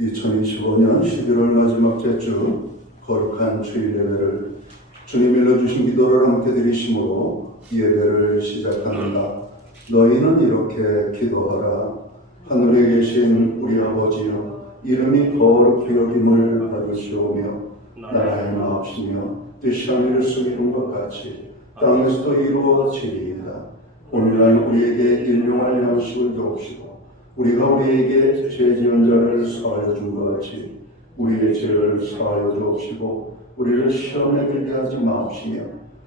2025년 11월 마지막 주 거룩한 주일 예배를 주님 일러주신 기도를 함께 드리심으로 예배를 시작합니다. 너희는 이렇게 기도하라. 하늘에 계신 우리 아버지여, 이름이 거룩히 여김을 받으시오며 나라의 마옵시며 뜻이 하늘에서 이룬 것 같이 땅에서도 이루어지리이다. 오늘날 우리에게 일용할 양식을 주옵시고 우리가 우리에게 죄 지은 자를 사하여 준 것 같이 우리의 죄를 사하여 주옵시고 우리를 시험에 들게 하지 마옵시며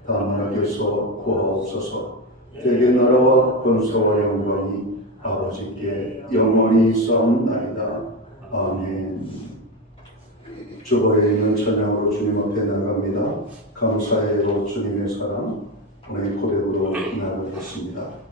다만 악에서 구하옵소서. 대개 나라와 권세와 영광이 아버지께 영원히 있사옵나이다. 아멘. 주보에 있는 찬양으로 주님 앞에 나갑니다. 감사해요 주님의 사랑, 오늘 고백으로 나누겠습니다.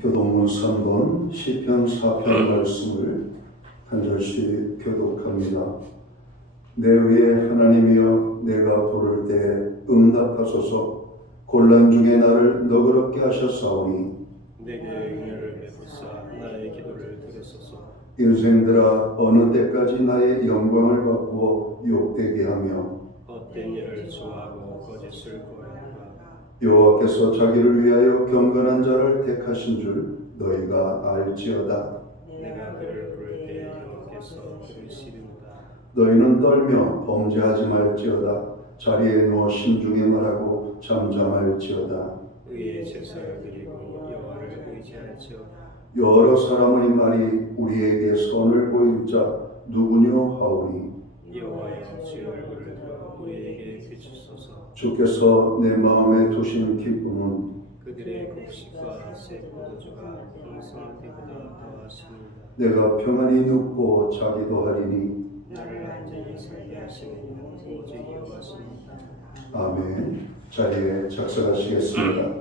교독문 3번 시편 4편 말씀을 한 절씩 교독합니다. 내 위에 하나님이여, 내가 부를 때 응답하소서. 곤란 중에 나를 너그럽게 하셨사오니 내게 은혜를 베푸사 나의 기도를 들으소서. 인생들아, 어느 때까지 나의 영광을 바꾸어 욕되게 하며 헛된 일을 좋아하고 거짓을 고하는가. 여호와께서 자기를 위하여 경건한 자를 택하신 줄 너희가 알지어다. 내가 그를 부를 때 여호와께서 들으시리로다. 너희는 떨며 범죄하지 말지어다. 자리에 누워 신중히 말하고 잠잠할지어다. 의의 제사를 드리고 여호와를 의지할지어다. 여러 사람의 말이 우리에게 선을 보일 자 누구뇨 하오니 여호와여, 주의 얼굴을 들어 우리에게 비추소서. 주께서 내 마음에 두신 기쁨은 그들의 곡식과 새 포도주가 풍성하기보다 더하십니다. 내가 평안히 눕고 자기도 하리니 나를 안전히 살게 하시는 이는 오직 여호와십니다. 아멘. 자리에 작성하시겠습니다.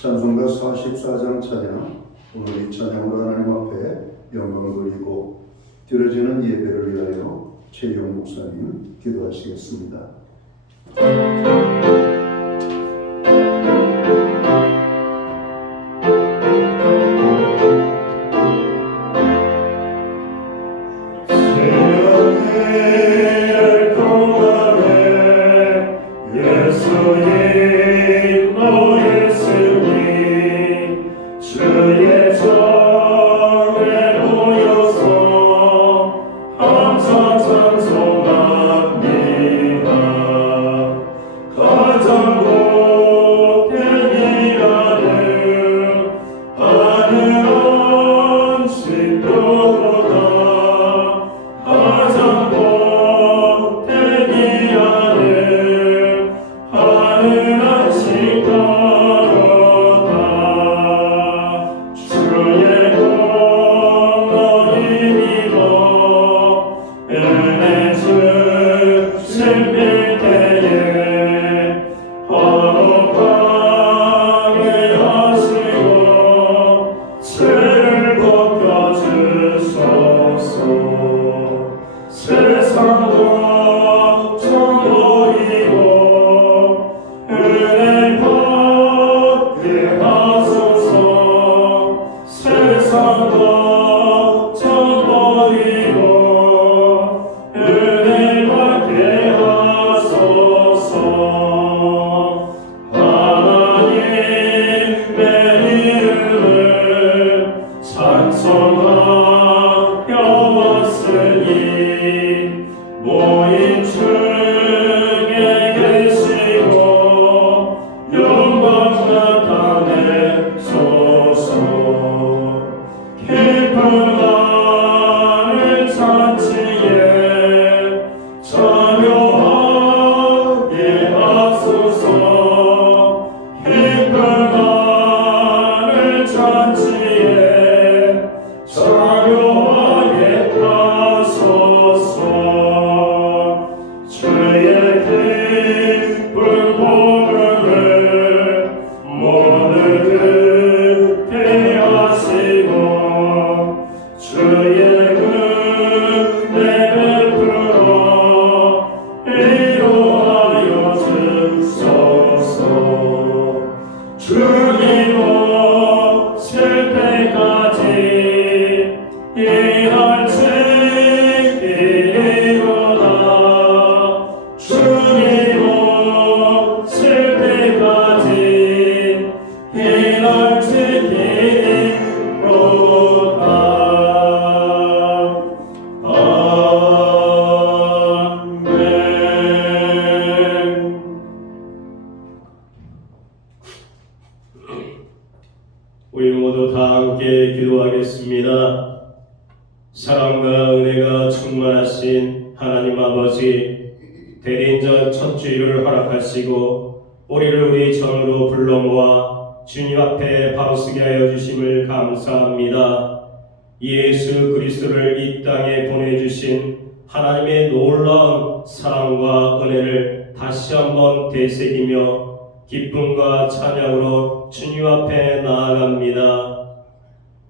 찬송가 44장 찬양, 오늘 이 찬양으로 하나님 앞에 영광을 드리고 드려지는 예배를 위하여 최영 목사님 기도하시겠습니다. 찬송합니다. 은혜 받게 하소서. 하나님 내 이름을 찬송하여 왔으니 모인 중에 계시고 영광 나타내소서. 깊은 하늘 잔치에 참여하게 하소서. 깊은 하늘 잔치에 참여하게 하소서. 주의 깊은 공을 모두 듣게 하시고 주의 은혜 베풀어 위로하여 주소서. 주님 오실 때까지 이날 지키리로다. 주님 오실 때까지 이날 지키리로다. 아멘. 우리 모두 다 함께 기도하겠습니다. 사랑과 은혜가 충만하신 하나님 아버지, 대리인자 첫 주일을 허락하시고 우리를 우리 정으로 불러 모아 주님 앞에 바로서게 하여 주심을 감사합니다. 예수 그리스도를 이 땅에 보내주신 하나님의 놀라운 사랑과 은혜를 다시 한번 되새기며 기쁨과 찬양으로 주님 앞에 나아갑니다.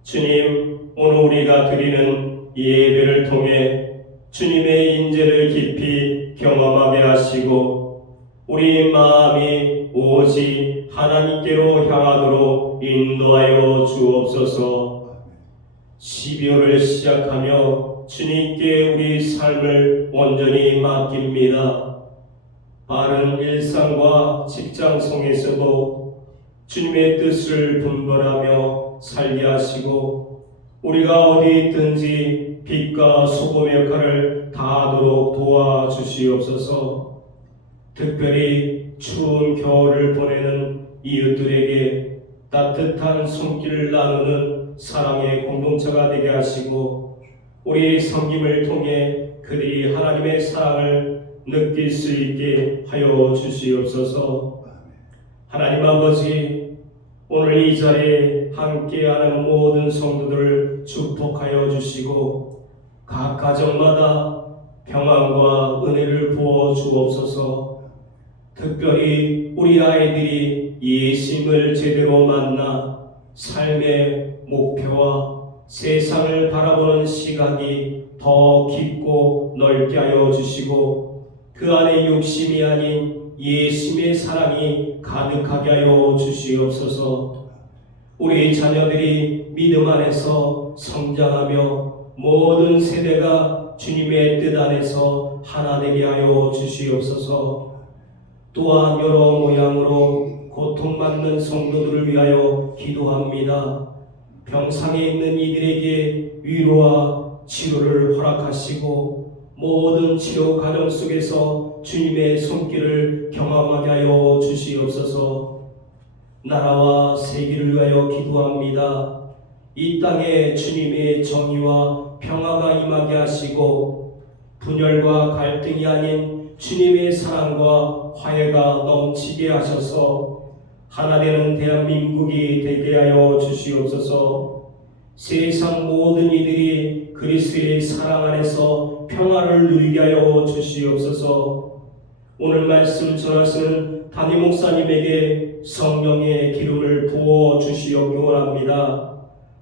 주님, 오늘 우리가 드리는 이 예배를 통해 주님의 인재를 깊이 경험하게 하시고 우리 마음이 오직 하나님께로 향하도록 인도하여 주옵소서. 12월을 시작하며 주님께 우리 삶을 온전히 맡깁니다. 바른 일상과 직장 속에서도 주님의 뜻을 분별하며 살게 하시고 우리가 어디 있든지 빛과 소금의 역할을 다하도록 도와주시옵소서. 특별히 추운 겨울을 보내는 이웃들에게 따뜻한 손길을 나누는 사랑의 공동체가 되게 하시고 우리 섬김을 통해 그들이 하나님의 사랑을 느낄 수 있게 하여 주시옵소서. 하나님 아버지, 오늘 이 자리에 함께하는 모든 성도들을 축복하여 주시고 각 가정마다 평안과 은혜를 부어 주옵소서. 특별히 우리 아이들이 예수님을 제대로 만나 삶의 목표와 세상을 바라보는 시각이 더 깊고 넓게 하여 주시고 그 안에 욕심이 아닌 예수님의 사랑이 가득하게 하여 주시옵소서. 우리 자녀들이 믿음 안에서 성장하며 모든 세대가 주님의 뜻 안에서 하나 되게 하여 주시옵소서. 또한 여러 모양으로 고통받는 성도들을 위하여 기도합니다. 병상에 있는 이들에게 위로와 치료를 허락하시고 모든 치료 과정 속에서 주님의 손길을 경험하게 하여 주시옵소서. 나라와 세계를 위하여 기도합니다. 이 땅에 주님의 정의와 평화가 임하게 하시고 분열과 갈등이 아닌 주님의 사랑과 화해가 넘치게 하셔서 하나 되는 대한민국이 되게 하여 주시옵소서. 세상 모든 이들이 그리스도의 사랑 안에서 평화를 누리게 하여 주시옵소서. 오늘 말씀 전하시는 담임 목사님에게 성령의 기름을 부어 주시옵기 원합니다.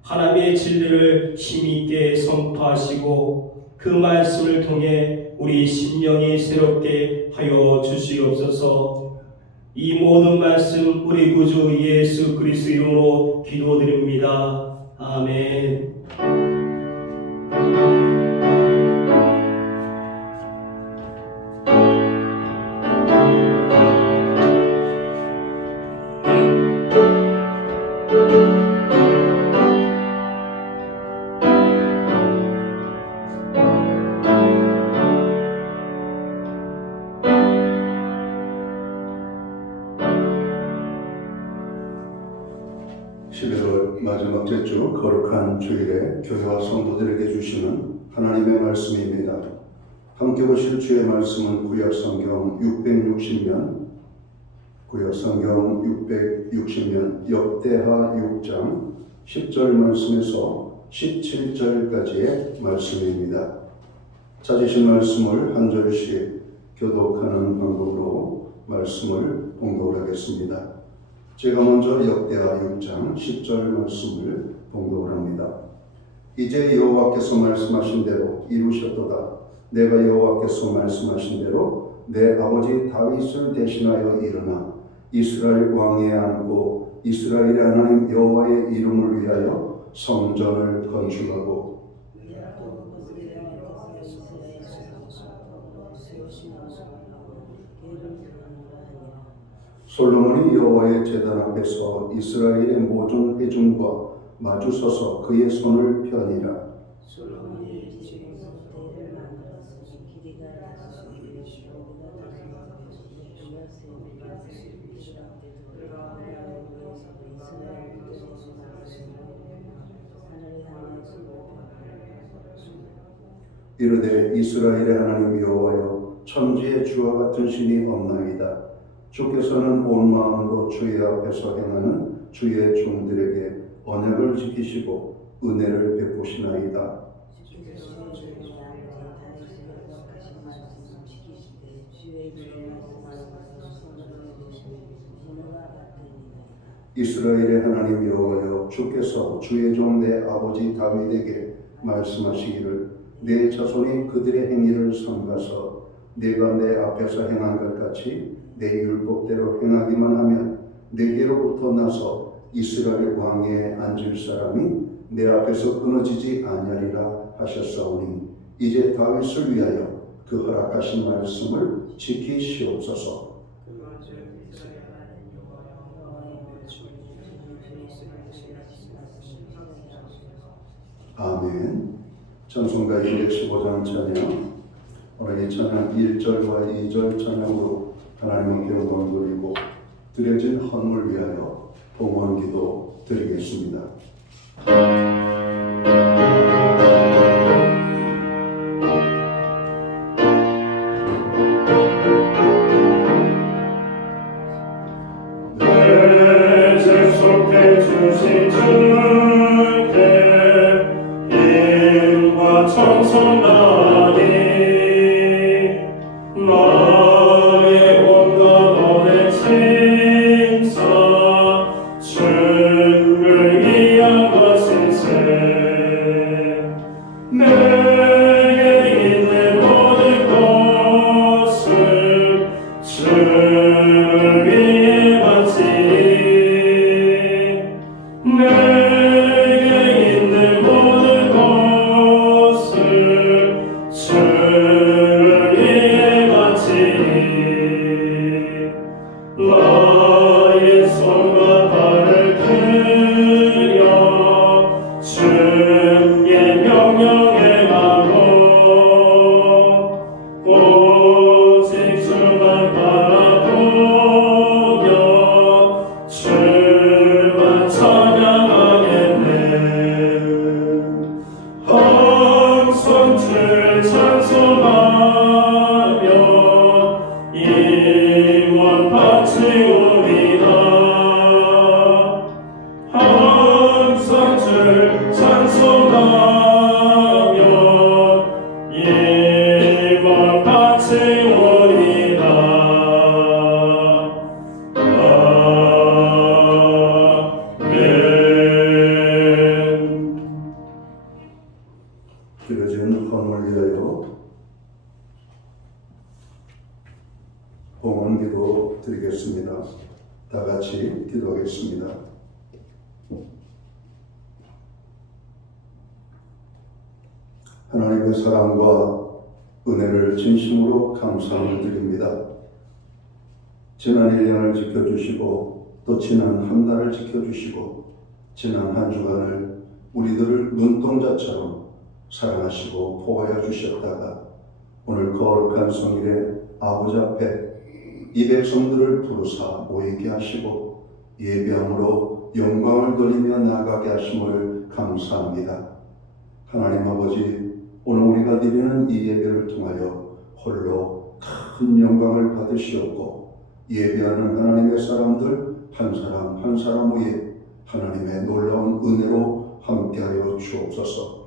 하나님의 진리를 힘있게 선포하시고 그 말씀을 통해 우리 심령이 새롭게 하여 주시옵소서. 이 모든 말씀 우리 구주 예수 그리스도 이름으로 기도드립니다. 아멘. 11월 마지막 주 거룩한 주일에 교회와 성도들에게 주시는 하나님의 말씀입니다. 함께 보실 주의 말씀은 구약성경 660면 역대하 6장 10절 말씀에서 17절까지의 말씀입니다. 찾으신 말씀을 한 절씩 교독하는 방법으로 말씀을 봉독하겠습니다. 제가 먼저 역대하 6장 10절 말씀을 봉독을 합니다. 이제 여호와께서 말씀하신 대로 이루셨도다. 내가 여호와께서 말씀하신 대로 내 아버지 다윗을 대신하여 일어나 이스라엘 왕위에 앉고 이스라엘의 하나님 여호와의 이름을 위하여 성전을 건축하고 솔로몬이 여호와의 제단 앞에서 이스라엘의 모든 회중과 마주서서 그의 손을 펴니라. 이르되 이스라엘의 하나님 여호와여, 천지의 주와 같은 신이 없나이다. 주께서는 온 마음으로 주의 앞에서 행하는 주의 종들에게 언약을 지키시고 은혜를 베푸시나이다. 이스라엘의 하나님 여호와여, 주께서 주의 종 내 아버지 다윗에게 말씀하시기를 내 자손이 그들의 행위를 삼가서 내가 내 앞에서 행한 것 같이 내 율법대로 행하기만 하면 내게로부터 나서 이스라엘 왕위에 앉을 사람이 내 앞에서 끊어지지 아니하리라 하셨사오니 이제 다윗을 위하여 그 허락하신 말씀을 지키시옵소서. 아멘. 찬송가 215장 찬양, 오늘 이 찬양 1절과 2절 찬양으로 하나님 앞에 영광 돌리고 드려진 헌물 위하여 봉헌 기도 드리겠습니다. 내 집 속에 주신 주께 힘과 청송하니 나의 온갖 언의 칭찬 주를 위한 것일세. 내게 있는 모든 것을 주를 위해 바치리. 내게 있는 모든 것을 주를 위해 바치리. 나의 손과 발을 들여 주의 명령에 가고 오직 주만 바라보며 주만 찬양하겠네. 항상 주를 찬송하며 임원 바치오리다. 항상 주를 찬송하며 임원 바치오리다. 아멘. 드려진 헌물 위하여 봉헌 기도 드리겠습니다. 다 같이 기도하겠습니다. 하나님의 사랑과 은혜를 진심으로 감사함을 드립니다. 지난 1년을 지켜주시고 또 지난 한 달을 지켜주시고 지난 한 주간을 우리들을 눈동자처럼 사랑하시고 보호해 주셨다가 오늘 거룩한 성일에 아버지 앞에 이 백성들을 부르사 모이게 하시고 예배함으로 영광을 돌리며 나아가게 하심을 감사합니다. 하나님 아버지, 오늘 우리가 드리는 이 예배를 통하여 홀로 큰 영광을 받으시었고 예배하는 하나님의 사람들 한 사람 한 사람 위에 하나님의 놀라운 은혜로 함께하여 주옵소서.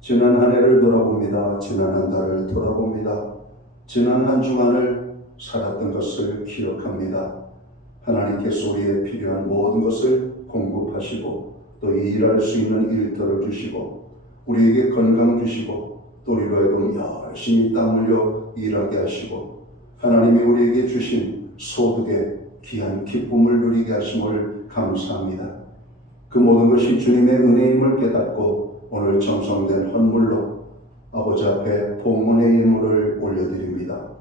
지난 한 해를 돌아봅니다. 지난 한 달을 돌아봅니다. 지난 한 주간을 살았던 것을 기억합니다. 하나님께서 우리의 필요한 모든 것을 공급하시고 또 일할 수 있는 일터를 주시고 우리에게 건강 주시고 또 우리로 하여금 열심히 땀 흘려 일하게 하시고 하나님이 우리에게 주신 소득의 귀한 기쁨을 누리게 하심을 감사합니다. 그 모든 것이 주님의 은혜임을 깨닫고 오늘 정성된 헌물로 아버지 앞에 봉헌의 예물을 올려드립니다.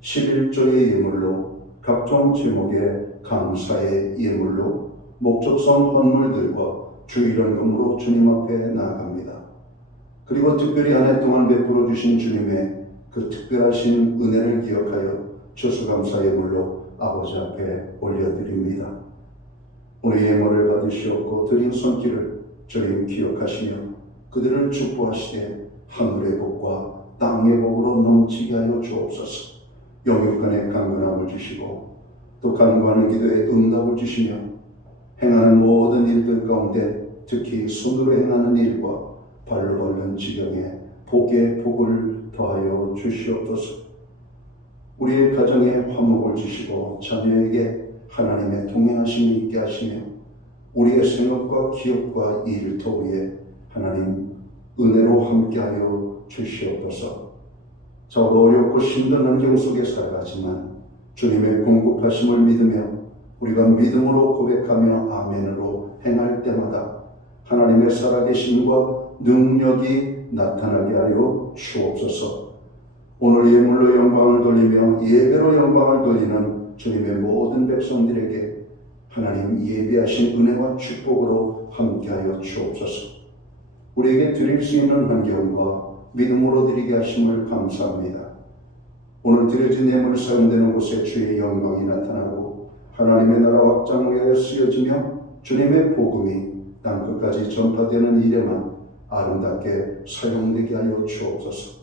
11조의 예물로 각종 제목의 감사의 예물로 목적성 헌물들과 주일헌금으로 주님 앞에 나아갑니다. 그리고 특별히 한 해 동안 베풀어 주신 주님의 그 특별하신 은혜를 기억하여 추수감사 예물로 아버지 앞에 올려드립니다. 오늘 예물을 받으시었고 드린 손길을 주님 기억하시며 그들을 축복하시되 하늘의 복과 땅의 복으로 넘치게 하여 주옵소서. 영육간의 강건함을 주시고 또 간구하는 기도에 응답을 주시며 행하는 모든 일들 가운데 특히 손으로 행하는 일과 발로 걷는 지경에 복의 복을 더하여 주시옵소서. 우리의 가정에 화목을 주시고 자녀에게 하나님의 동행하심이 있게 하시며 우리의 생업과 기업과 일터 위에 하나님 은혜로 함께하여 주시옵소서. 저도 어렵고 힘든 환경 속에 살아가지만 주님의 공급하심을 믿으며 우리가 믿음으로 고백하며 아멘으로 행할 때마다 하나님의 살아계심과 능력이 나타나게 하여 주옵소서. 오늘 예물로 영광을 돌리며 예배로 영광을 돌리는 주님의 모든 백성들에게 하나님 예배하신 은혜와 축복으로 함께하여 주옵소서. 우리에게 드릴 수 있는 환경과 믿음으로 드리게 하심을 감사합니다. 오늘 드려진 예물이 사용되는 곳에 주의 영광이 나타나고 하나님의 나라 확장하여 쓰여지며 주님의 복음이 땅끝까지 전파되는 일에만 아름답게 사용되게 하여 주옵소서.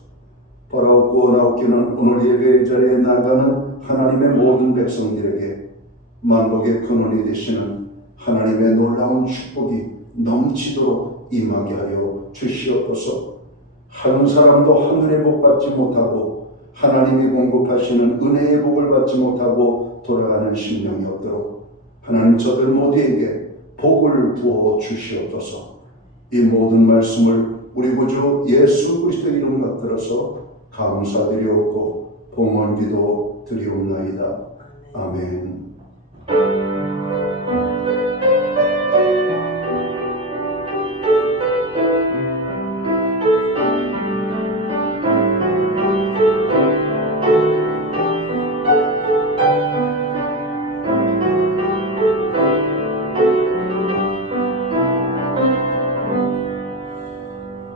벌하옵고 나옵기는 오늘 예배의 자리에 나가는 하나님의 모든 백성들에게 만복의 근원이 되시는 하나님의 놀라운 축복이 넘치도록 임하게 하여 주시옵소서. 한 사람도 하늘의 복 받지 못하고 하나님이 공급하시는 은혜의 복을 받지 못하고 돌아가는 심령이 없도록 하나님 저들 모두에게 복을 부어 주시옵소서. 이 모든 말씀을 우리 구주 예수 그리스도 이름 받들어서 감사드리옵고 봉헌기도 드리옵나이다. 아멘.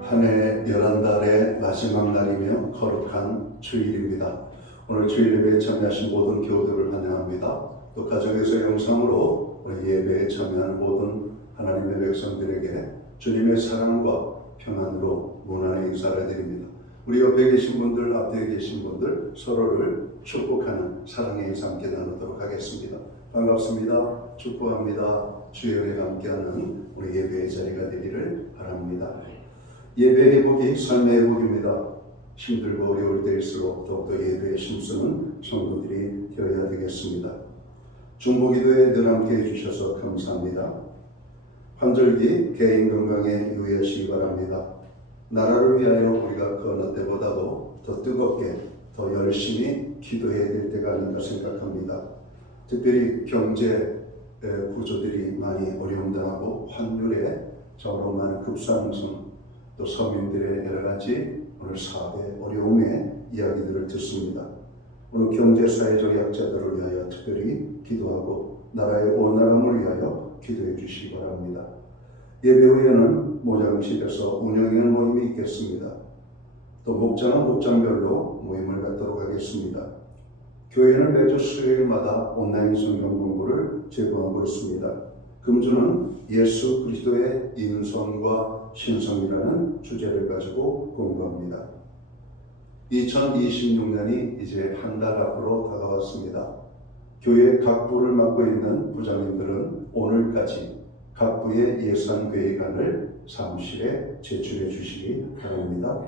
한 해 11달의 마지막 날이며 거룩한 주일입니다. 오늘 주일 예배에 참여하신 모든 교우들을 환영합니다. 또 가정에서 영상으로 우리 예배에 참여한 모든 하나님의 백성들에게 주님의 사랑과 평안으로 문안의 인사를 드립니다. 우리 옆에 계신 분들, 앞에 계신 분들 서로를 축복하는 사랑의 인사 함께 나누도록 하겠습니다. 반갑습니다. 축복합니다. 주일에 함께하는 우리 예배의 자리가 되기를 바랍니다. 예배의 회복이 삶의 회복입니다. 힘들고 어려울 때일수록 더욱더 예배에 힘쓰는 성도들이 되어야 되겠습니다. 중보기도에 늘 함께 해주셔서 감사합니다. 환절기 개인 건강에 유의하시기 바랍니다. 나라를 위하여 우리가 그 어느 때보다도 더 뜨겁게 더 열심히 기도해야 될 때가 아닌가 생각합니다. 특별히 경제 구조들이 많이 어려움당하고 환율의 저로 많은 급상승 또 서민들의 여러 가지 오늘 사회 어려움의 이야기들을 듣습니다. 오늘 경제사회적 약자들을 위하여 특별히 기도하고 나라의 온화함을 위하여 기도해 주시기 바랍니다. 예배 후에는 모장실에서 운영하는 모임이 있겠습니다. 또 목장은 목장별로 모임을 갖도록 하겠습니다. 교회는 매주 수요일마다 온라인 성경 공부를 제공하고 있습니다. 그 금주는 예수 그리스도의 인성과 신성이라는 주제를 가지고 공부합니다. 2026년이 이제 한 달 앞으로 다가왔습니다. 교회 각 부를 맡고 있는 부장님들은 오늘까지 각 부의 예산 계획안을 사무실에 제출해 주시기 바랍니다.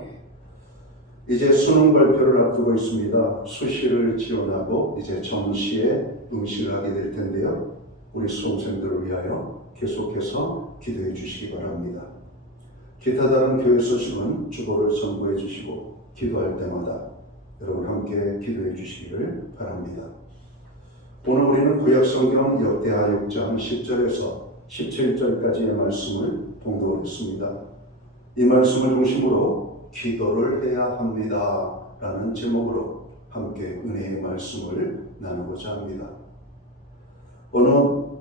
이제 수능 발표를 앞두고 있습니다. 수시를 지원하고 이제 정시에 응시를 하게 될 텐데요. 우리 수험생들을 위하여 계속해서 기도해 주시기 바랍니다. 기타 다른 교회 소식은 주보를 전부해 주시고 기도할 때마다 여러분 함께 기도해 주시기를 바랍니다. 오늘 우리는 구약성경 역대하 6장 10절에서 17절까지의 말씀을 봉독했습니다. 이 말씀을 중심으로 기도를 해야 합니다 라는 제목으로 함께 은혜의 말씀을 나누고자 합니다. 어느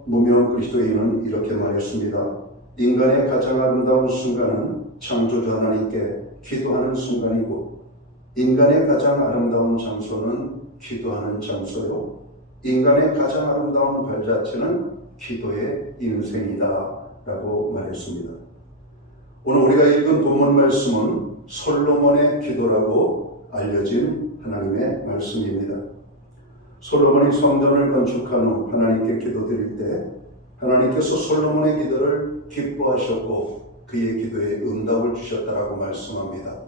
무명 그리스도인은 이렇게 말했습니다. 인간의 가장 아름다운 순간은 창조주 하나님께 기도하는 순간이고 인간의 가장 아름다운 장소는 기도하는 장소요 인간의 가장 아름다운 발자취는 기도의 인생이다 라고 말했습니다. 오늘 우리가 읽은 본문 말씀은 솔로몬의 기도라고 알려진 하나님의 말씀입니다. 솔로몬이 성전을 건축한 후 하나님께 기도드릴 때 하나님께서 솔로몬의 기도를 기뻐하셨고 그의 기도에 응답을 주셨다라고 말씀합니다.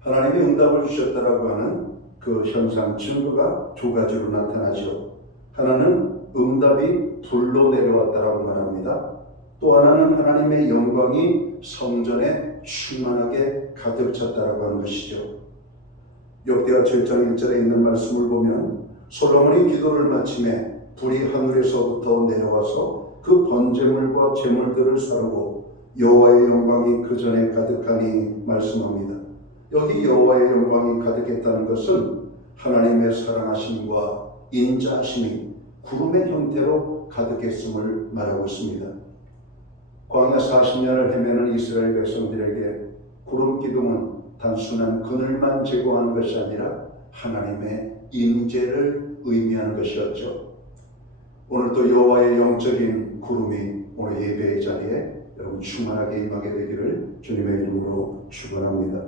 하나님이 응답을 주셨다라고 하는 그 현상 증거가 두 가지로 나타나죠. 하나는 응답이 불로 내려왔다라고 말합니다. 또 하나는 하나님의 영광이 성전에 충만하게 가득 찼다라고 하는 것이죠. 역대하 7장 1절에 있는 말씀을 보면 솔로몬이 기도를 마침에 불이 하늘에서부터 내려와서 그 번제물과 제물들을 사르고 여호와의 영광이 그 전에 가득하니 말씀합니다. 여기 여호와의 영광이 가득했다는 것은 하나님의 사랑하심과 인자하심이 구름의 형태로 가득했음을 말하고 있습니다. 광야 40년을 헤매는 이스라엘 백성들에게 구름 기둥은 단순한 그늘만 제공하는 것이 아니라 하나님의 임재를 의미하는 것이었죠. 오늘도 여호와의 영적인 구름이 오늘 예배의 자리에 여러분 충만하게 임하게 되기를 주님의 이름으로 축원합니다.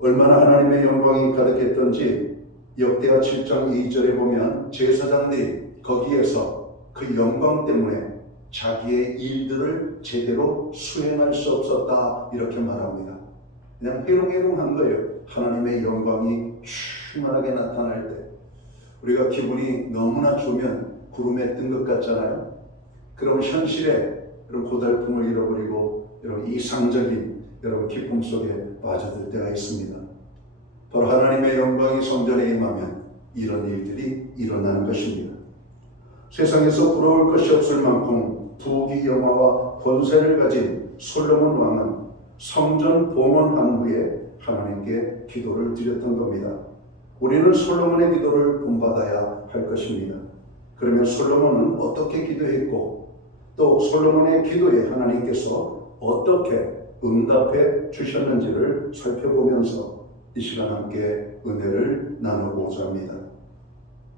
얼마나 하나님의 영광이 가득했던지 역대하 7장 2절에 보면 제사장들이 거기에서 그 영광 때문에 자기의 일들을 제대로 수행할 수 없었다 이렇게 말합니다. 그냥 해롱해롱한 거예요. 하나님의 영광이 충만하게 나타날 때 우리가 기분이 너무나 좋으면 구름에 뜬 것 같잖아요. 그럼 현실에 이런 고달픔을 잃어버리고 이런 이상적인 여러분 기쁨 속에 빠져들 때가 있습니다. 바로 하나님의 영광이 성전에 임하면 이런 일들이 일어나는 것입니다. 세상에서 부러울 것이 없을 만큼 부귀 영화와 권세를 가진 솔로몬 왕은 성전 봉헌한 후에 하나님께 기도를 드렸던 겁니다. 우리는 솔로몬의 기도를 본받아야 할 것입니다. 그러면 솔로몬은 어떻게 기도했고 또 솔로몬의 기도에 하나님께서 어떻게 응답해 주셨는지를 살펴보면서 이 시간 함께 은혜를 나누고자 합니다.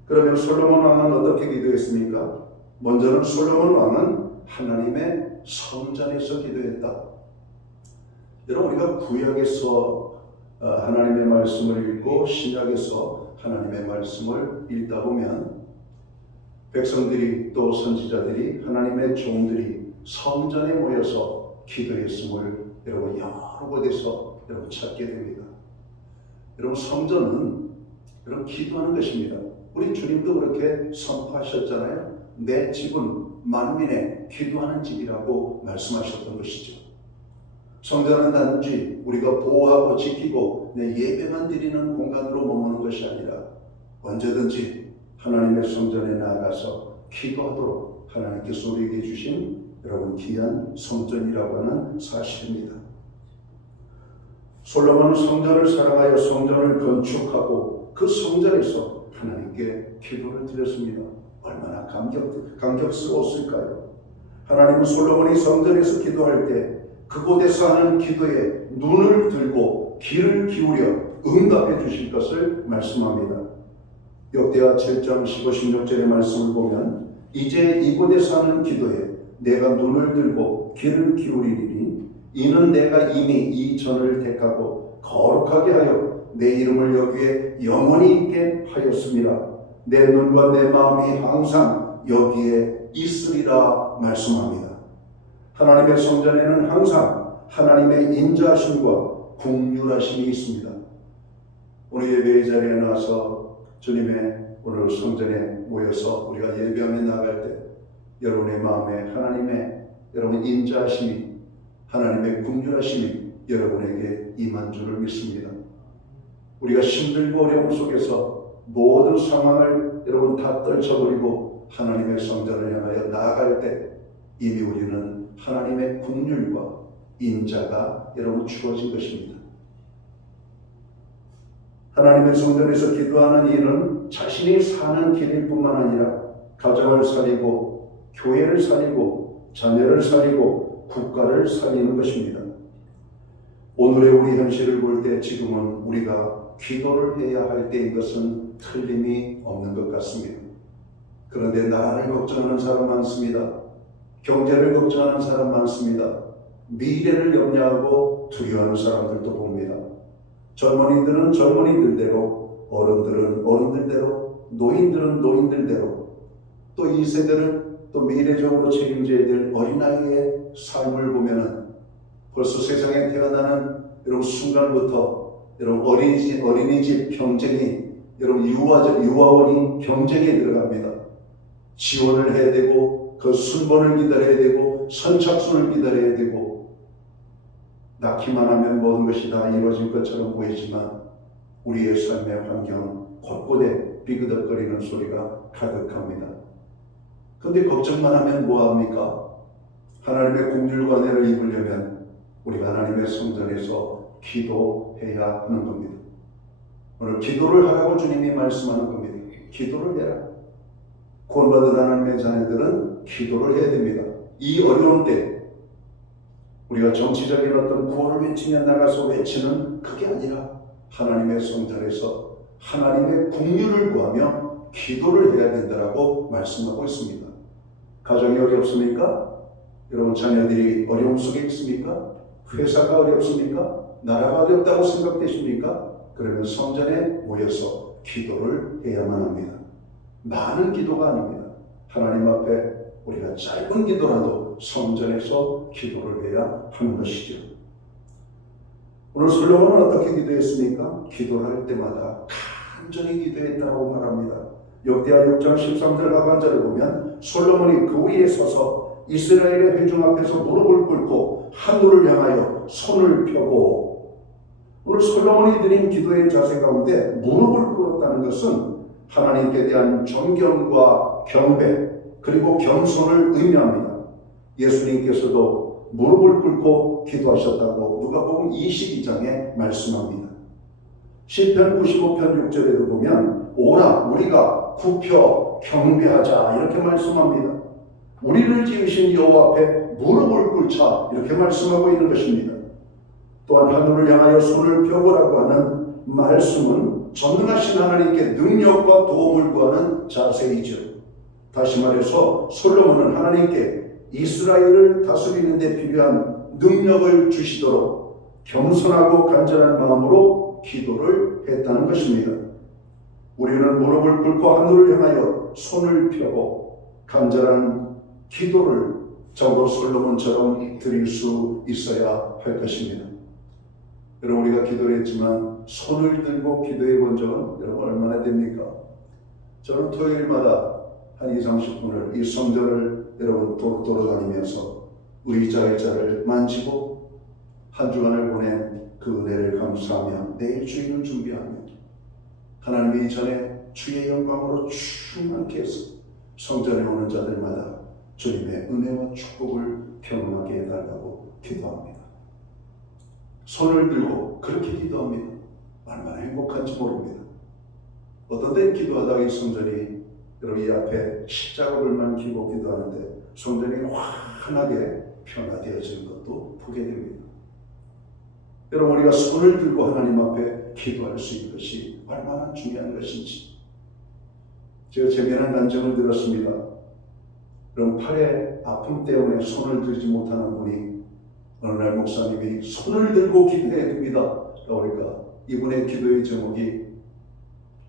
그러면 솔로몬 왕은 어떻게 기도했습니까? 먼저는 솔로몬 왕은 하나님의 성전에서 기도했다. 여러분 우리가 구약에서 하나님의 말씀을 읽고 신약에서 하나님의 말씀을 읽다 보면 백성들이 또 선지자들이 하나님의 종들이 성전에 모여서 기도했음을 여러분 여러 곳에서 여러분 찾게 됩니다. 여러분 성전은 여러분 기도하는 것입니다. 우리 주님도 그렇게 선포하셨잖아요. 내 집은 만민의 기도하는 집이라고 말씀하셨던 것이죠. 성전은 단지 우리가 보호하고 지키고 예배만 드리는 공간으로 머무는 것이 아니라 언제든지 하나님의 성전에 나아가서 기도하도록 하나님께서 우리에게 주신 여러분 귀한 성전이라고 하는 사실입니다. 솔로몬은 성전을 사랑하여 성전을 건축하고 그 성전에서 하나님께 기도를 드렸습니다. 얼마나 감격스러웠을까요? 하나님은 솔로몬이 성전에서 기도할 때 그곳에서 하는 기도에 눈을 들고 귀를 기울여 응답해 주실 것을 말씀합니다. 역대하 7장 15, 16절의 말씀을 보면 이제 이곳에서 하는 기도에 내가 눈을 들고 귀를 기울이리니 이는 내가 이미 이 전을 택하고 거룩하게 하여 내 이름을 여기에 영원히 있게 하였습니다. 내 눈과 내 마음이 항상 여기에 있으리라 말씀합니다. 하나님의 성전에는 항상 하나님의 인자하심과 긍휼하심이 있습니다. 오늘 예배의 자리에 나와서 주님의 오늘 성전에 모여서 우리가 예배하며 나갈 때 여러분의 마음에 하나님의 여러분 인자하심이 하나님의 긍휼하심이 여러분에게 임한 줄을 믿습니다. 우리가 힘들고 어려움 속에서 모든 상황을 여러분 다 떨쳐버리고 하나님의 성전을 향하여 나아갈 때 이미 우리는 하나님의 긍휼과 인자가 여러분 주어진 것입니다. 하나님의 성전에서 기도하는 일은 자신이 사는 길일 뿐만 아니라 가정을 살리고 교회를 살리고 자녀를 살리고 국가를 살리는 것입니다. 오늘의 우리 현실을 볼 때 지금은 우리가 기도를 해야 할 때인 것은 틀림이 없는 것 같습니다. 그런데 나라를 걱정하는 사람 많습니다. 경제를 걱정하는 사람 많습니다. 미래를 염려하고 두려워하는 사람들도 봅니다. 젊은이들은 젊은이들대로, 어른들은 어른들대로, 노인들은 노인들대로, 또 이 세대를 또 미래적으로 책임져야 될 어린아이의 삶을 보면은 벌써 세상에 태어나는 여러분 순간부터 여러분 어린이집 경쟁이 여러분 유아원이 경쟁에 들어갑니다. 지원을 해야 되고 그 순번을 기다려야 되고 선착순을 기다려야 되고 낳기만 하면 모든 것이 다 이루어질 것처럼 보이지만 우리의 삶의 환경 곳곳에 비그덕거리는 소리가 가득합니다. 그런데 걱정만 하면 뭐합니까? 하나님의 긍휼과 은혜를 입으려면 우리가 하나님의 성전에서 기도해야 하는 겁니다. 오늘 기도를 하라고 주님이 말씀하는 겁니다. 기도를 해라. 구원받은 하나님의 자녀들은 기도를 해야 됩니다. 이 어려운 때 우리가 정치적인 어떤 구호를 외치며 나가서 외치는 그게 아니라 하나님의 성전에서 하나님의 긍휼을 구하며 기도를 해야 된다고 말씀하고 있습니다. 가정이 어렵습니까? 여러분 자녀들이 어려움 속에 있습니까? 회사가 어렵습니까? 나라가 어렵다고 생각되십니까? 그러면 성전에 모여서 기도를 해야만 합니다. 많은 기도가 아닙니다. 하나님 앞에 우리가 짧은 기도라도 성전에서 기도를 해야 하는 것이죠. 오늘 솔로몬은 어떻게 기도했습니까? 기도를 할 때마다 간절히 기도했다고 말합니다. 역대하 6장 13절 하반절을 보면 솔로몬이 그 위에 서서 이스라엘의 회중 앞에서 무릎을 꿇고 하늘을 향하여 손을 펴고, 오늘 솔로몬이 드린 기도의 자세 가운데 무릎을 꿇었다는 것은 하나님께 대한 존경과 경배 그리고 겸손을 의미합니다. 예수님께서도 무릎을 꿇고 기도하셨다고 누가복음 22장에 말씀합니다. 시편 95편 6절에도 보면 오라 우리가 굽혀 경배하자 이렇게 말씀합니다. 우리를 지으신 여호와 앞에 무릎을 꿇자 이렇게 말씀하고 있는 것입니다. 또한 하늘을 향하여 손을 펴보라고 하는 말씀은 전능하신 하나님께 능력과 도움을 구하는 자세이죠. 다시 말해서 솔로몬은 하나님께 이스라엘을 다스리는 데 필요한 능력을 주시도록 겸손하고 간절한 마음으로 기도를 했다는 것입니다. 우리는 무릎을 꿇고 하늘을 향하여 손을 펴고 간절한 기도를 적어도 솔로몬처럼 드릴 수 있어야 할 것입니다. 여러분 우리가 기도를 했지만 손을 들고 기도해 본 적은 여러분 얼마나 됩니까? 저는 토요일마다 한 20-30분을 이 성전을 여러분 돌아다니면서 의자를 만지고 한 주간을 보낸 그 은혜를 감사하며 내일 주일을 준비하며 하나님이 이전에 주의 영광으로 충만케 해서 성전에 오는 자들마다 주님의 은혜와 축복을 경험하게 해달라고 기도합니다. 손을 들고 그렇게 기도합니다. 얼마나 행복한지 모릅니다. 어떤 때는 기도하다가 이 성전이 여러분 이 앞에 십자가를만 기고 기도하는데 성전이 환하게 변화되어지는 것도 보게 됩니다. 여러분 우리가 손을 들고 하나님 앞에 기도할 수 있는 것이 얼마나 중요한 것인지 제가 재미난 간증을 들었습니다. 그럼 팔에 아픔 때문에 손을 들지 못하는 분이 어느 날 목사님이 손을 들고 기도해야 됩니다. 그러니까 이분의 기도의 제목이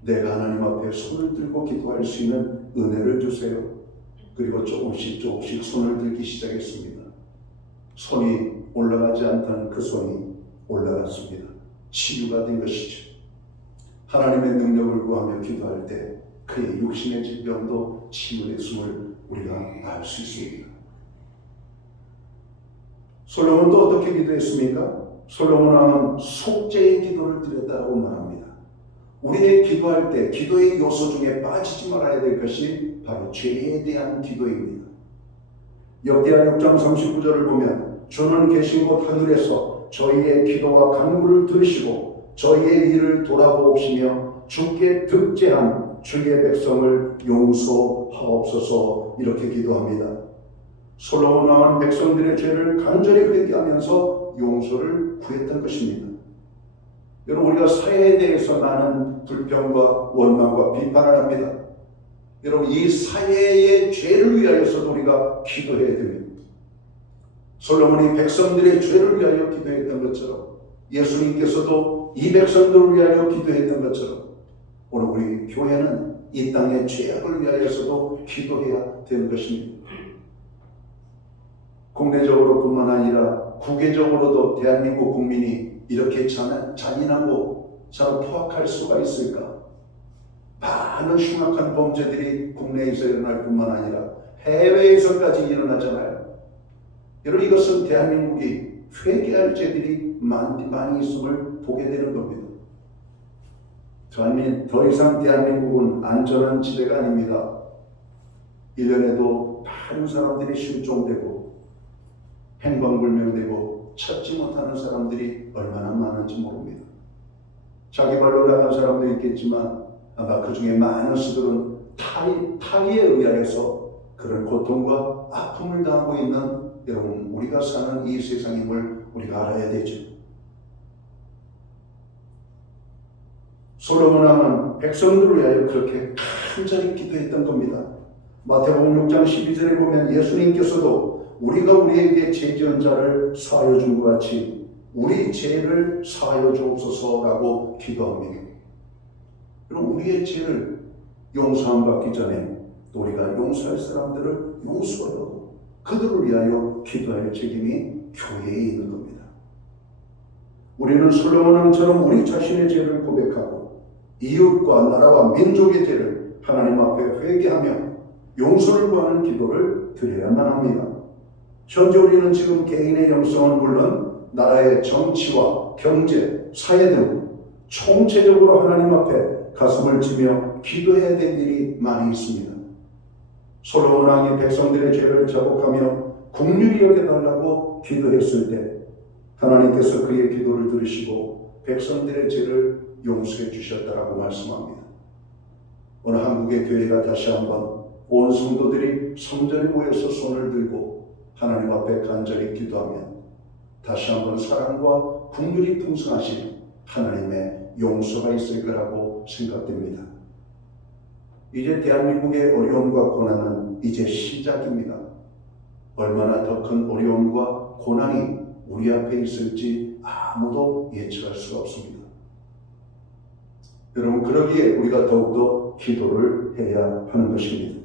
내가 하나님 앞에 손을 들고 기도할 수 있는 은혜를 주세요. 그리고 조금씩 손을 들기 시작했습니다. 손이 올라가지 않던 그 손이 올라갔습니다. 치유가 된 것이죠. 하나님의 능력을 구하며 기도할 때 그의 육신의 질병도 치유됐음을 우리가 알 수 있습니다. 솔로몬도 어떻게 기도했습니까? 솔로몬 왕은 속죄의 기도를 드렸다고 말합니다. 우리의 기도할 때 기도의 요소 중에 빠지지 말아야 될 것이 바로 죄에 대한 기도입니다. 역대하 6장 39절을 보면 주는 계신 곳 하늘에서 저희의 기도와 간구를 들으시고 저희의 일을 돌아보옵시며 주께 득죄한 주의 백성을 용서하옵소서 이렇게 기도합니다. 솔로몬 왕은 백성들의 죄를 간절히 회개하면서 용서를 구했던 것입니다. 여러분 우리가 사회에 대해서 많은 불평과 원망과 비판을 합니다. 여러분 이 사회의 죄를 위하여서도 우리가 기도해야 됩니다. 솔로몬이 백성들의 죄를 위하여 기도했던 것처럼 예수님께서도 이 백성들을 위하여 기도했던 것처럼 오늘 우리 교회는 이 땅의 죄악을 위하여서도 기도해야 되는 것입니다. 국내적으로 뿐만 아니라 국외적으로도 대한민국 국민이 이렇게 잔인하고 참 포악할 수가 있을까? 많은 흉악한 범죄들이 국내에서 일어날 뿐만 아니라 해외에서까지 일어나잖아요. 여러분 이것은 대한민국이 회개할 죄들이 많이 있음을 보게 되는 겁니다. 더 이상 대한민국은 안전한 지대가 아닙니다. 1년에도 많은 사람들이 실종되고 행방불명되고 찾지 못하는 사람들이 얼마나 많은지 모릅니다. 자기 발로 나간 사람도 있겠지만 아마 그 중에 많은 수들은 타의에 의하여서 그런 고통과 아픔을 당하고 있는 여러분 우리가 사는 이 세상임을 우리가 알아야 되죠. 솔로몬 왕은 백성들을 위하여 그렇게 간절히 기도했던 겁니다. 마태복음 6장 12절에 보면 예수님께서도 우리가 우리에게 죄 지은 자를 사하여 준 것 같이 우리 죄를 사하여 주옵소서라고 기도합니다. 그럼 우리의 죄를 용서함 받기 전에 또 우리가 용서할 사람들을 용서하고 그들을 위하여 기도할 책임이 교회에 있는 겁니다. 우리는 솔로몬 왕처럼 우리 자신의 죄를 고백하고 이웃과 나라와 민족의 죄를 하나님 앞에 회개하며 용서를 구하는 기도를 드려야만 합니다. 현재 우리는 지금 개인의 영성은 물론 나라의 정치와 경제, 사회 등 총체적으로 하나님 앞에 가슴을 치며 기도해야 될 일이 많이 있습니다. 솔로몬 왕이 백성들의 죄를 자복하며 긍휼히 여겨달라고 기도했을 때 하나님께서 그의 기도를 들으시고 백성들의 죄를 용서해 주셨다라고 말씀합니다. 오늘 한국의 교회가 다시 한번 온 성도들이 성전에 모여서 손을 들고 하나님 앞에 간절히 기도하면 다시 한번 사랑과 긍휼이 풍성하신 하나님의 용서가 있을 거라고 생각됩니다. 이제 대한민국의 어려움과 고난은 이제 시작입니다. 얼마나 더 큰 어려움과 고난이 우리 앞에 있을지 아무도 예측할 수가 없습니다. 여러분 그러기에 우리가 더욱더 기도를 해야 하는 것입니다.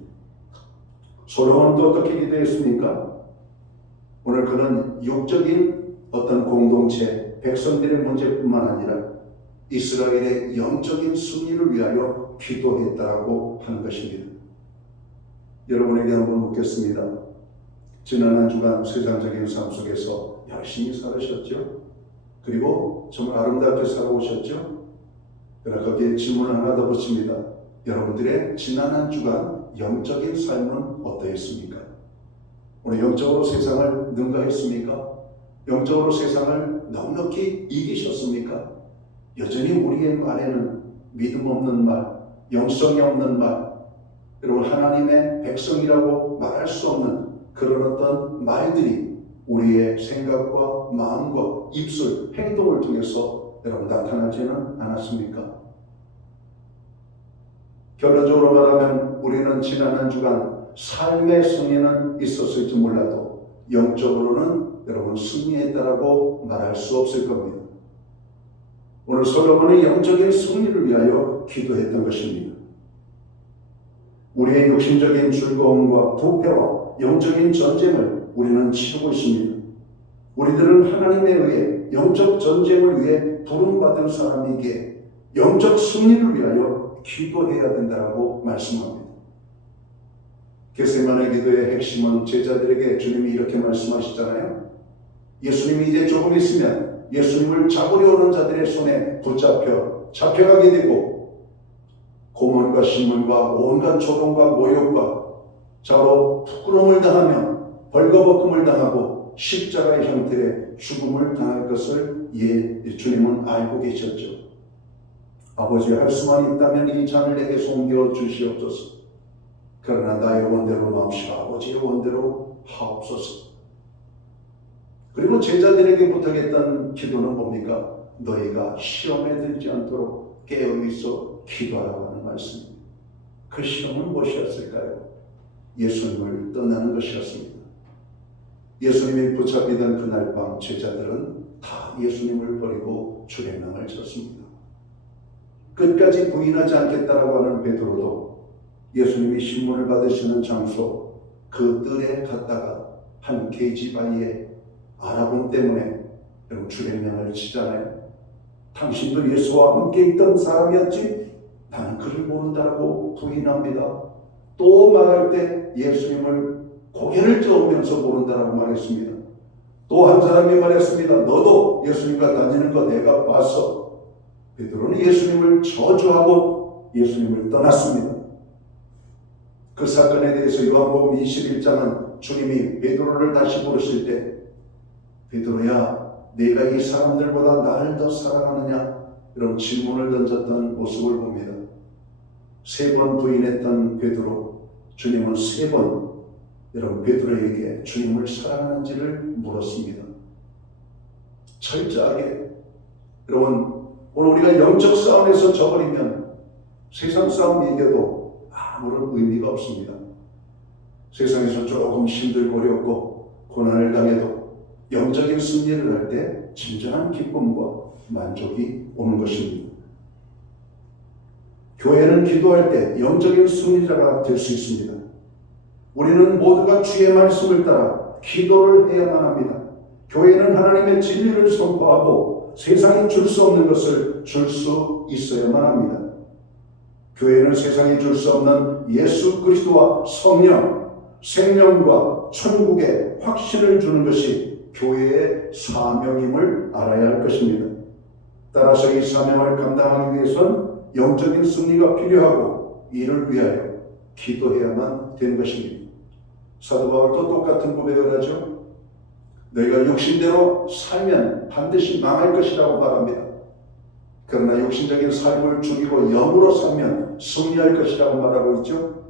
솔로몬도 어떻게 기도했습니까? 오늘 그는 육적인 어떤 공동체, 백성들의 문제뿐만 아니라 이스라엘의 영적인 승리를 위하여 기도했다고 하는 것입니다. 여러분에게 한번 묻겠습니다. 지난 한 주간 세상적인 삶 속에서 열심히 살으셨죠? 그리고 정말 아름답게 살아오셨죠? 그러나 거기에 질문을 하나 더 붙입니다. 여러분들의 지난 한 주간 영적인 삶은 어떠했습니까? 오늘 영적으로 세상을 능가했습니까? 영적으로 세상을 넉넉히 이기셨습니까? 여전히 우리의 말에는 믿음 없는 말, 영성이 없는 말, 여러분 하나님의 백성이라고 말할 수 없는 그런 어떤 말들이 우리의 생각과 마음과 입술, 행동을 통해서 여러분 나타나지는 않았습니까? 결론적으로 말하면 우리는 지난 한 주간 삶의 승리는 있었을지 몰라도 영적으로는 여러분 승리했다라고 말할 수 없을 겁니다. 오늘 솔로몬은 영적인 승리를 위하여 기도했던 것입니다. 우리의 육신적인 즐거움과 부패와 영적인 전쟁을 우리는 치르고 있습니다. 우리들은 하나님에 의해 영적 전쟁을 위해 부름받은 사람이기에 영적 승리를 위하여 기도해야 된다고 말씀합니다. 겟세마네 기도의 핵심은 제자들에게 주님이 이렇게 말씀하시잖아요. 예수님이 이제 조금 있으면 예수님을 잡으려 오는 자들의 손에 잡혀가게 되고 고문과 신문과 온갖 조롱과 모욕과 자로 부끄러움을 당하며 벌거벗음을 당하고 십자가의 형태의 죽음을 당할 것을 주님은 알고 계셨죠. 아버지, 할 수만 있다면 이 잔을 내게 옮겨 주시옵소서. 그러나 나의 원대로 마옵시고 아버지의 원대로 하옵소서. 그리고 제자들에게 부탁했던 기도는 뭡니까? 너희가 시험에 들지 않도록 깨어있어 기도하라고 하는 말씀입니다. 그 시험은 무엇이었을까요? 예수님을 떠나는 것이었습니다. 예수님이 붙잡히던 그날 밤 제자들은 다 예수님을 버리고 주례명을 쳤습니다. 끝까지 부인하지 않겠다라고 하는 베드로도 예수님이 신문을 받으시는 장소 그 뜰에 갔다가 한 계집아이의 알아봄 때문에 여러분 주례명을 치잖아요. 당신도 예수와 함께 있던 사람이었지? 나는 그를 모른다라고 부인합니다. 또 말할 때 예수님을 고개를 저으면서 모른다라고 말했습니다. 또 한 사람이 말했습니다. 너도 예수님과 다니는 거 내가 봤어. 베드로는 예수님을 저주하고 예수님을 떠났습니다. 그 사건에 대해서 요한복음 21장은 주님이 베드로를 다시 부르실 때 베드로야, 내가 이 사람들보다 나를 더 사랑하느냐? 이런 질문을 던졌던 모습을 봅니다. 3번 부인했던 베드로, 주님은 3번 여러분 베드로에게 주님을 사랑하는지를 물었습니다. 철저하게. 여러분, 오늘 우리가 영적 싸움에서 져버리면 세상 싸움 이겨도 아무런 의미가 없습니다. 세상에서 조금 힘들고 어렵고 고난을 당해도 영적인 승리를 할 때 진정한 기쁨과 만족이 오는 것입니다. 교회는 기도할 때 영적인 승리자가 될 수 있습니다. 우리는 모두가 주의 말씀을 따라 기도를 해야만 합니다. 교회는 하나님의 진리를 선포하고 세상이 줄 수 없는 것을 줄 수 있어야만 합니다. 교회는 세상이 줄 수 없는 예수 그리스도와 성령, 생명과 천국의 확신을 주는 것이 교회의 사명임을 알아야 할 것입니다. 따라서 이 사명을 감당하기 위해서는 영적인 승리가 필요하고 이를 위하여 기도해야만 되는 것입니다. 사도 바울도 똑같은 고백을 하죠. 너희가 육신대로 살면 반드시 망할 것이라고 말합니다. 그러나 육신적인 삶을 죽이고 영으로 살면 승리할 것이라고 말하고 있죠.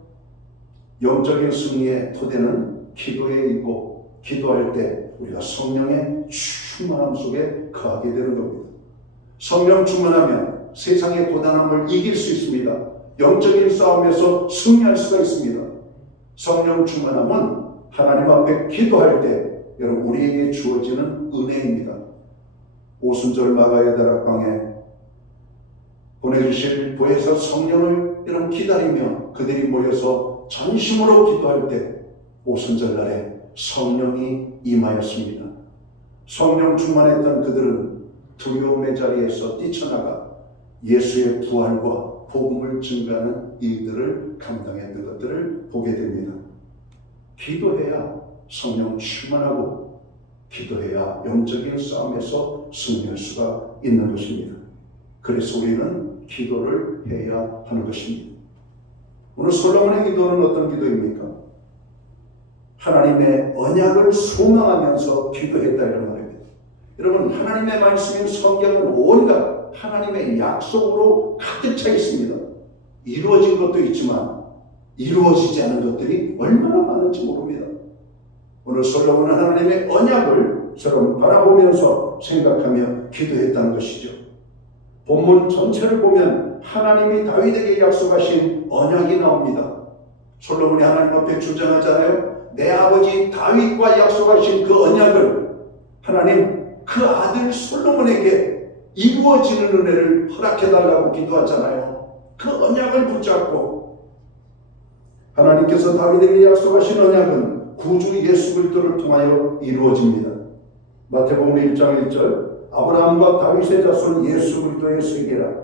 영적인 승리의 토대는 기도에 있고 기도할 때 우리가 성령의 충만함 속에 거하게 되는 겁니다. 성령 충만하면 세상의 고단함을 이길 수 있습니다. 영적인 싸움에서 승리할 수가 있습니다. 성령 충만함은 하나님 앞에 기도할 때 여러분 우리에게 주어지는 은혜입니다. 오순절 마가의 다락방에 보내주실 보혜사 성령을 여러분 기다리며 그들이 모여서 전심으로 기도할 때 오순절 날에 성령이 임하였습니다. 성령 충만했던 그들은 두려움의 자리에서 뛰쳐나가 예수의 부활과 복음을 증가하는 일들을 감당했던 것들을 보게 됩니다. 기도해야 성령 충만하고 기도해야 영적인 싸움에서 승리할 수가 있는 것입니다. 그래서 우리는 기도를 해야 하는 것입니다. 오늘 솔로몬의 기도는 어떤 기도입니까? 하나님의 언약을 소망하면서 기도했다 이런 말입니다. 여러분, 하나님의 말씀인 성경은 온갖 하나님의 약속으로 가득 차 있습니다. 이루어진 것도 있지만 이루어지지 않은 것들이 얼마나 많은지 모릅니다. 오늘 솔로몬은 하나님의 언약을 저런 바라보면서 생각하며 기도했다는 것이죠. 본문 전체를 보면 하나님이 다윗에게 약속하신 언약이 나옵니다. 솔로몬이 하나님 앞에 주장하잖아요. 내 아버지 다윗과 약속하신 그 언약을 하나님 그 아들 솔로몬에게 이루어지는 은혜를 허락해달라고 기도하잖아요. 그 언약을 붙잡고 하나님께서 다윗에게 약속하신 언약은 구주 예수 그리스도를 통하여 이루어집니다. 마태복음 1장 1절 아브라함과 다윗의 자손 예수 그리스도의 세계라.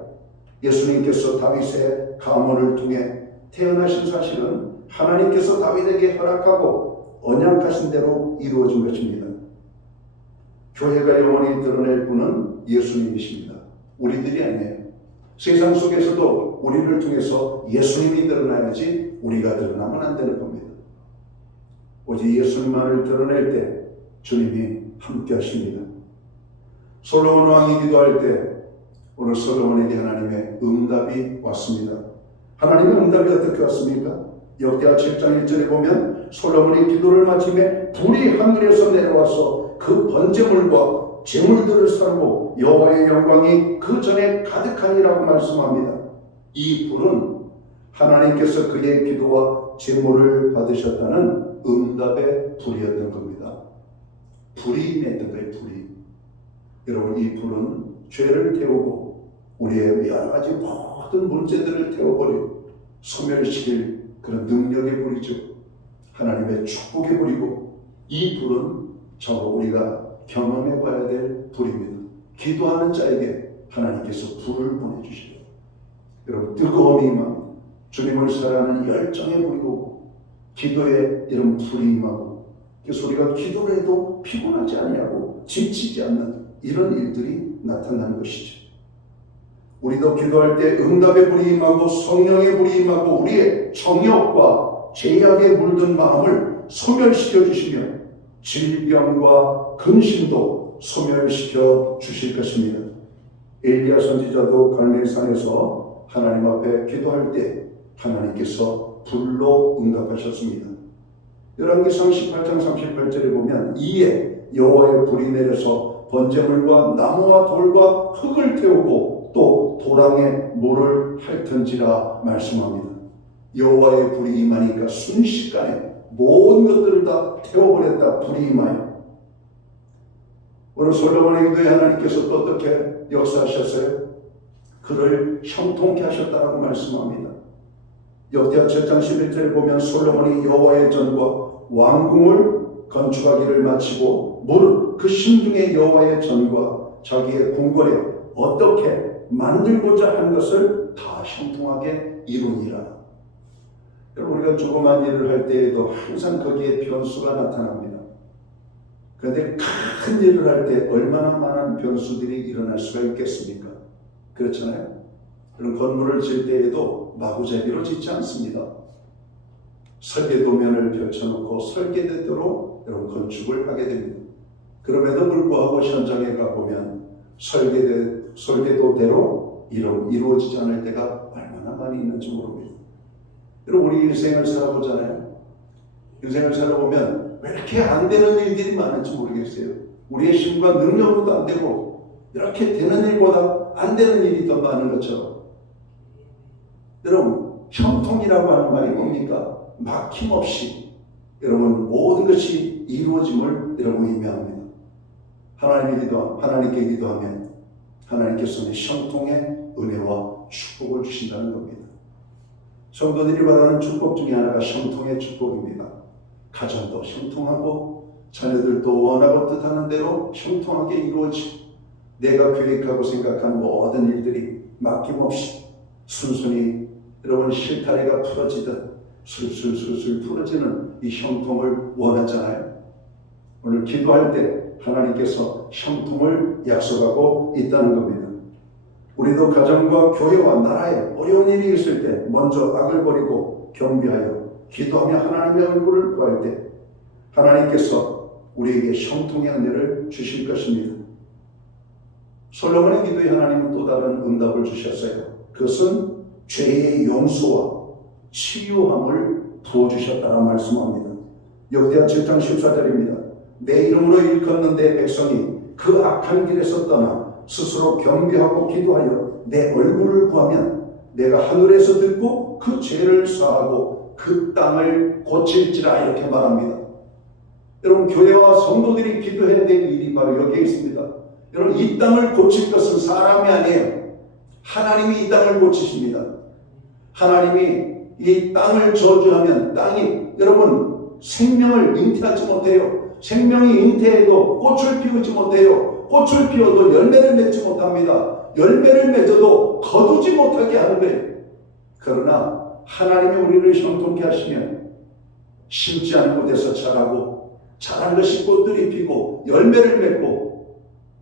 예수님께서 다윗의 가문을 통해 태어나신 사실은 하나님께서 다윗에게 허락하고 언약하신 대로 이루어진 것입니다. 교회가 영원히 드러낼 분은 예수님이십니다. 우리들이 아니에요. 세상 속에서도 우리를 통해서 예수님이 드러나야지 우리가 드러나면 안 되는 겁니다. 오직 예수님만을 드러낼 때 주님이 함께 하십니다. 솔로몬 왕이 기도할 때 오늘 솔로몬에게 하나님의 응답이 왔습니다. 하나님의 응답이 어떻게 왔습니까? 역대하 7장 1절에 보면 솔로몬이 기도를 마침에 불이 하늘에서 내려와서 그 번제물과 제물들을 사르고 여호와의 영광이 그 전에 가득하니라고 말씀합니다. 이 불은 하나님께서 그의 기도와 제물을 받으셨다는 응답의 불이었던 겁니다. 불이 임했던 거예요. 불이. 여러분, 이 불은 죄를 태우고 우리의 여러 가지 모든 문제들을 태워버리고 소멸시킬 그런 능력의 불이죠. 하나님의 축복의 불이고 이 불은 저도 우리가 경험해 봐야 될 불입니다. 기도하는 자에게 하나님께서 불을 보내주시고 여러분 뜨거움이 임합니다. 주님을 사랑하는 열정의 불이 오고 기도에 이런 불이 임하고 그래서 우리가 기도를 해도 피곤하지 않냐고 지치지 않는 이런 일들이 나타나는 것이죠. 우리도 기도할 때 응답의 불이 임하고 성령의 불이 임하고 우리의 정욕과 죄악에 물든 마음을 소멸시켜 주시며 질병과 근심도 소멸시켜 주실 것입니다. 엘리야 선지자도 갈멜산에서 하나님 앞에 기도할 때 하나님께서 불로 응답하셨습니다. 열왕기상 18장 38절에 보면 이에 여호와의 불이 내려서 번제물과 나무와 돌과 흙을 태우고 또 도랑에 물을 핥은지라 말씀합니다. 여호와의 불이 임하니까 순식간에 모든 것들을 다 태워버렸다. 불이 임하여 오늘 솔로몬의 기도에 하나님께서 또 어떻게 역사하셨어요? 그를 형통케 하셨다라고 말씀합니다. 역대하 7장 11절에 보면 솔로몬이 여호와의 전과 왕궁을 건축하기를 마치고 무릇 그 심중에 여호와의 전과 자기의 궁궐에 어떻게 만들고자 한 것을 다 형통하게 이루니라. 여러분 우리가 조그만 일을 할 때에도 항상 거기에 변수가 나타납니다. 그런데 큰 일을 할 때 얼마나 많은 변수들이 일어날 수가 있겠습니까? 그렇잖아요. 그런 건물을 질 때에도 마구잡이로 짓지 않습니다. 설계도면을 펼쳐놓고 설계대로 여러분 건축을 하게 됩니다. 그럼에도 불구하고 현장에 가보면 설계도대로 이루어지지 않을 때가 얼마나 많이 있는지 모릅니다. 여러분 우리 인생을 살아보잖아요. 인생을 살아보면 왜 이렇게 안 되는 일들이 많은지 모르겠어요. 우리의 힘과 능력으로도 안 되고 이렇게 되는 일보다 안 되는 일이 더 많은 것처럼 여러분 형통이라고 하는 말이 뭡니까? 막힘없이 여러분 모든 것이 이루어짐을 여러분 의미합니다. 하나님께 기도하면 하나님께서는 형통의 은혜와 축복을 주신다는 겁니다. 성도들이 바라는 축복 중에 하나가 형통의 축복입니다. 가정도 형통하고 자녀들도 원하고 뜻하는 대로 형통하게 이루어지고 내가 계획하고 생각한 모든 일들이 막힘없이 순순히 여러분 실타래가 풀어지듯 술술술술 풀어지는 이 형통을 원하잖아요. 오늘 기도할 때 하나님께서 형통을 약속하고 있다는 겁니다. 우리도 가정과 교회와 나라에 어려운 일이 있을 때 먼저 악을 버리고 경배하여 기도하며 하나님의 얼굴을 구할 때 하나님께서 우리에게 형통의 은혜를 주실 것입니다. 솔로몬의 기도에 하나님은 또 다른 응답을 주셨어요. 그것은 죄의 용서와 치유함을 부어주셨다고 말씀합니다. 역대하 7장 14절입니다. 내 이름으로 일컫는 내 백성이 그 악한 길에서 떠나 스스로 경배하고 기도하여 내 얼굴을 구하면 내가 하늘에서 듣고 그 죄를 사하고 그 땅을 고칠지라 이렇게 말합니다. 여러분, 교회와 성도들이 기도해야 될 일이 바로 여기에 있습니다. 여러분, 이 땅을 고칠 것은 사람이 아니에요. 하나님이 이 땅을 고치십니다. 하나님이 이 땅을 저주하면 땅이, 여러분, 생명을 잉태하지 못해요. 생명이 잉태해도 꽃을 피우지 못해요. 꽃을 피워도 열매를 맺지 못합니다. 열매를 맺어도 거두지 못하게 하는 거예요. 그러나 하나님이 우리를 형통케 하시면 심지 않은 곳에서 자라고, 자란 것이 꽃들이 피고 열매를 맺고,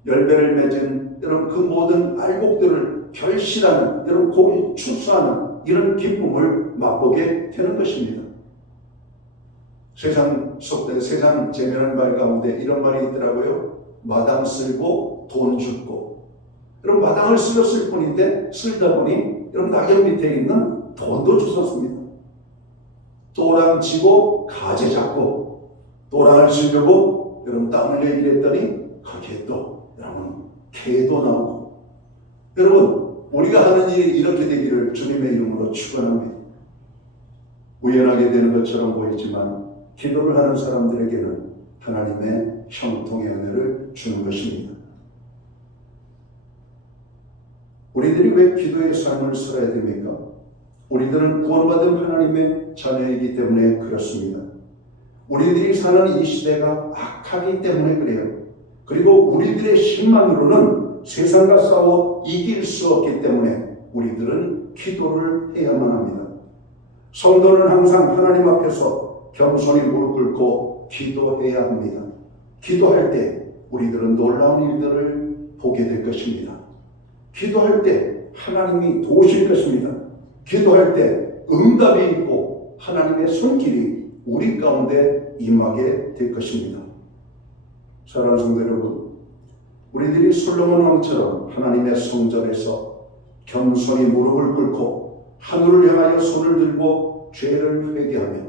열매를 맺은 여러분 그 모든 알곡들을 결실하는, 여러분 곡이 추수하는 이런 기쁨을 맛보게 되는 것입니다. 세상 속된, 세상 재미난 말 가운데 이런 말이 있더라고요. 마당 쓸고 돈 줍고. 여러분, 마당을 쓸었을 뿐인데 쓸다 보니 여러분 낙엽 밑에 있는 돈도 주웠습니다. 또랑 지고 가재 잡고, 또랑을 쓰려고 여러분 땀을 내기로 했더니 거기에 또 여러분 개도 나오고. 여러분, 우리가 하는 일이 이렇게 되기를 주님의 이름으로 축원합니다. 우연하게 되는 것처럼 보이지만 기도를 하는 사람들에게는 하나님의 형통의 은혜를 주는 것입니다. 우리들이 왜 기도의 삶을 살아야 됩니까? 우리들은 구원받은 하나님의 자녀이기 때문에 그렇습니다. 우리들이 사는 이 시대가 악하기 때문에 그래요. 그리고 우리들의 힘만으로는 세상과 싸워 이길 수 없기 때문에 우리들은 기도를 해야만 합니다. 성도는 항상 하나님 앞에서 겸손히 무릎 꿇고 기도해야 합니다. 기도할 때 우리들은 놀라운 일들을 보게 될 것입니다. 기도할 때 하나님이 도우실 것입니다. 기도할 때 응답이 있고 하나님의 손길이 우리 가운데 임하게 될 것입니다. 사랑하는 성도 여러분, 우리들이 솔로몬 왕처럼 하나님의 성전에서 겸손히 무릎을 꿇고 하늘을 향하여 손을 들고 죄를 회개하며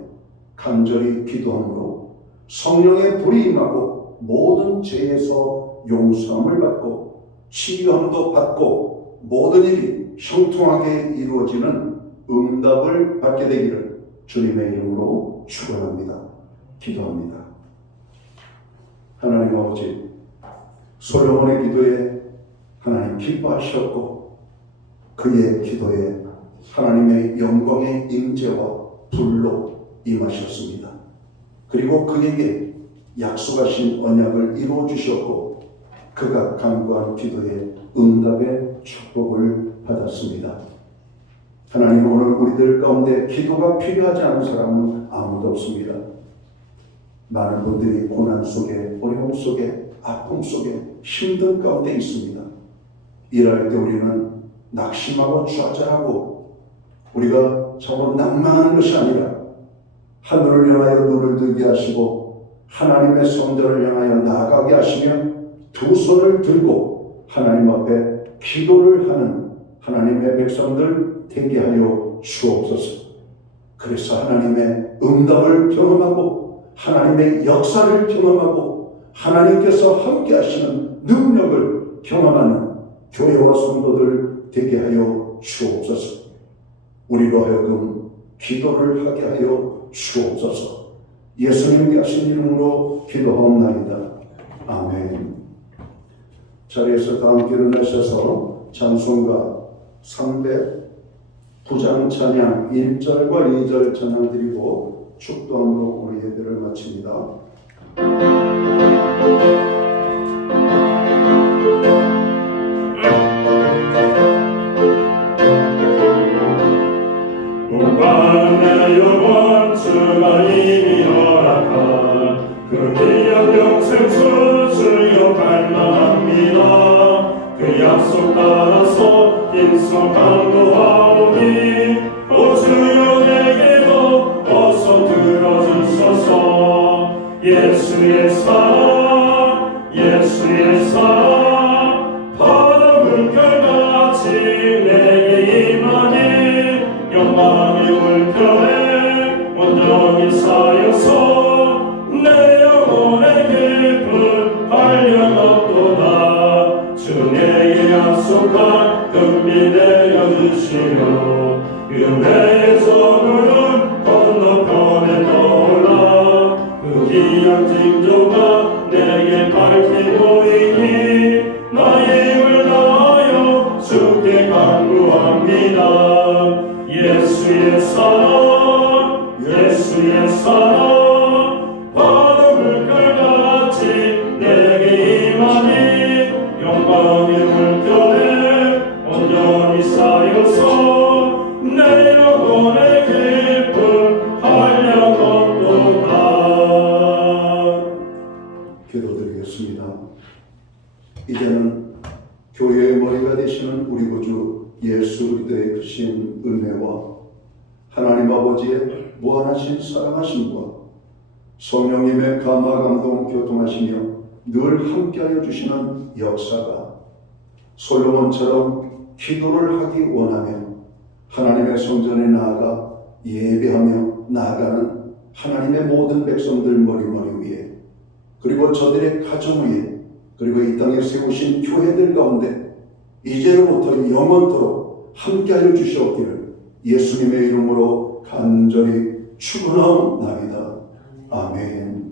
간절히 기도함으로 성령의 불이 임하고 모든 죄에서 용서함을 받고 치유함도 받고 모든 일이 형통하게 이루어지는 응답을 받게 되기를 주님의 이름으로 축원합니다. 기도합니다. 하나님 아버지, 솔로몬의 기도에 하나님 기뻐하셨고 그의 기도에 하나님의 영광의 임재와 불로 임하셨습니다. 그리고 그에게 약속하신 언약을 이루어 주셨고 그가 간구한 기도에 응답의 축복을 받았습니다. 하나님, 오늘 우리들 가운데 기도가 필요하지 않은 사람은 아무도 없습니다. 많은 분들이 고난 속에, 어려움 속에, 아픔 속에, 힘든 가운데 있습니다. 일할 때 우리는 낙심하고 좌절하고 우리가 저거 낭망하는 것이 아니라 하늘을 향하여 눈을 들게 하시고 하나님의 성전을 향하여 나아가게 하시며 두 손을 들고 하나님 앞에 기도를 하는 하나님의 백성들 되게 하여 주옵소서. 그래서 하나님의 응답을 경험하고 하나님의 역사를 경험하고 하나님께서 함께 하시는 능력을 경험하는 교회와 성도들 되게 하여 주옵소서. 우리로 하여금 기도를 하게 하여 주옵소서. 예수님께 하신 이름으로 기도하옵나이다. 아멘. 자리에서 다 함께 일어나셔서 찬송가 309장 찬양 1절과 2절 찬양 드리고 축도함으로 우리 예배를 마칩니다. 내 영원 주가 이미 허락한 그 기억 영생 수주여 갈망합니다. 그 약속 따라서 인성 강구하오니 오 주여 내게도 어서 들어주소서. 예수의 사랑 예수의 사랑 바다 물결같이 내게 임하니 영광의 물결에 온전히 쌓여서 내 영혼의 깊은 한량 없도다. 주 내게 약속한 금비 내려주시오. 은혜의 전우는 건너 아버지의 무한하신 사랑하심과 성령님의 감화 감동 교통하시며 늘 함께하여 주시는 역사가 솔로몬처럼 기도를 하기 원하며 하나님의 성전에 나아가 예배하며 나아가는 하나님의 모든 백성들 머리머리 위에, 그리고 저들의 가정 위에, 그리고 이 땅에 세우신 교회들 가운데 이제로부터 영원토록 함께하여 주시옵기를 예수님의 이름으로 간절히 축원하옵나이다. 아멘.